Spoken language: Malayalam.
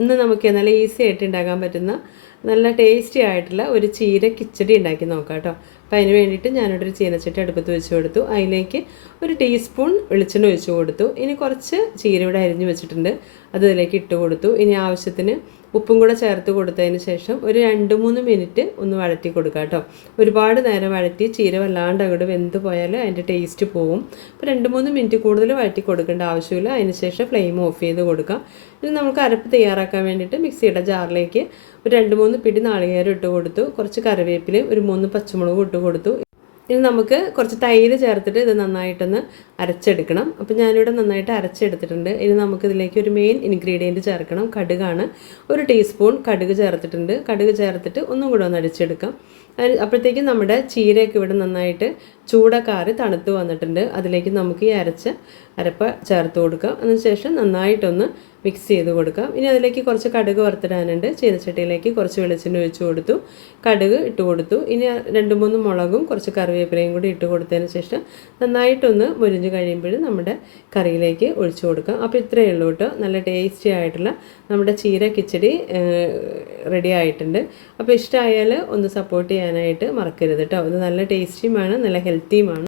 ഇന്ന് നമുക്ക് നല്ല ഈസി ആയിട്ട് ഉണ്ടാക്കാൻ പറ്റുന്ന നല്ല ടേസ്റ്റി ആയിട്ടുള്ള ഒരു ചീര കിച്ചടി ഉണ്ടാക്കി നോക്കാം കേട്ടോ. അപ്പം അതിന് വേണ്ടിയിട്ട് ഞാനിവിടെ ഒരു ചീനച്ചട്ടി അടുപ്പത്ത് വെച്ച് കൊടുത്തു. അതിലേക്ക് ഒരു ടീസ്പൂൺ വെളിച്ചെണ്ണ ഒഴിച്ച് കൊടുത്തു. ഇനി കുറച്ച് ചീര ഇവിടെ അരിഞ്ഞ് വെച്ചിട്ടുണ്ട്. അത് ഇതിലേക്ക് ഇട്ട് കൊടുത്തു. ഇനി ആവശ്യത്തിന് ഉപ്പും കൂടെ ചേർത്ത് കൊടുത്തതിന് ശേഷം ഒരു രണ്ട് മൂന്ന് മിനിറ്റ് ഒന്ന് വഴറ്റി കൊടുക്കുക കേട്ടോ. ഒരുപാട് നേരം വഴറ്റി ചീര വല്ലാണ്ട് അങ്ങോട്ട് വെന്ത് പോയാൽ അതിന്റെ ടേസ്റ്റ് പോവും. അപ്പോൾ രണ്ട് മൂന്ന് മിനിറ്റ് കൂടുതൽ വഴറ്റി കൊടുക്കേണ്ട ആവശ്യമില്ല. അതിന് ശേഷം ഫ്ലെയിം ഓഫ് ചെയ്ത് കൊടുക്കാം. ഇനി നമുക്ക് അരപ്പ് തയ്യാറാക്കാൻ വേണ്ടിയിട്ട് മിക്സിയുടെ ജാറിലേക്ക് ഒരു രണ്ട് മൂന്ന് പിടി നാളികേരം ഇട്ട് കൊടുത്തു. കുറച്ച് കറിവേപ്പിലയും ഒരു മൂന്ന് പച്ചമുളകും ഇട്ട് കൊടുത്തു. ഇനി നമുക്ക് കുറച്ച് തൈര് ചേർത്തിട്ട് ഇത് നന്നായിട്ടൊന്ന് അരച്ചെടുക്കണം. അപ്പോൾ ഞാനിവിടെ നന്നായിട്ട് അരച്ചെടുത്തിട്ടുണ്ട്. ഇനി നമുക്ക് ഇതിലേക്ക് ഒരു മെയിൻ ഇൻഗ്രീഡിയന്റ് ചേർക്കണം. കടുകാണ്. ഒരു ടീസ്പൂൺ കടുക് ചേർത്തിട്ടുണ്ട്. കടുക് ചേർത്തിട്ട് ഒന്നും കൂടെ ഒന്ന് അടിച്ചെടുക്കാം. അപ്പോഴത്തേക്കും നമ്മുടെ ചീരയൊക്കെ ഇവിടെ നന്നായിട്ട് ചൂടക്കാറി തണുത്ത് വന്നിട്ടുണ്ട്. അതിലേക്ക് നമുക്ക് ഈ അരച്ച അരപ്പ ചേർത്ത് കൊടുക്കാം. അതിനുശേഷം നന്നായിട്ടൊന്ന് മിക്സ് ചെയ്ത് കൊടുക്കാം. ഇനി അതിലേക്ക് കുറച്ച് കടുക് വറുത്തിടാനുണ്ട്. ചീനച്ചട്ടിയിലേക്ക് കുറച്ച് വെളിച്ചെണ്ണ ഒഴിച്ച് കൊടുത്തു. കടുക് ഇട്ട് കൊടുത്തു. ഇനി രണ്ട് മൂന്ന് മുളകും കുറച്ച് കറിവേപ്പിലയും കൂടി ഇട്ട് കൊടുത്തതിന് ശേഷം നന്നായിട്ടൊന്ന് മുരിഞ്ഞ് കഴിയുമ്പോൾ നമ്മുടെ കറിയിലേക്ക് ഒഴിച്ചു കൊടുക്കാം. അപ്പോൾ ഇത്രയേ ഉള്ളൂ കേട്ടോ. നല്ല ടേസ്റ്റി ആയിട്ടുള്ള നമ്മുടെ ചീര കിച്ചടി റെഡി ആയിട്ടുണ്ട്. അപ്പോൾ ഇഷ്ടമായാൽ ഒന്ന് സപ്പോർട്ട് ചെയ്യാനായിട്ട് മറക്കരുത് കേട്ടോ. ഇത് നല്ല ടേസ്റ്റിയുമാണ് നല്ല ഹെൽത്തിയുമാണ്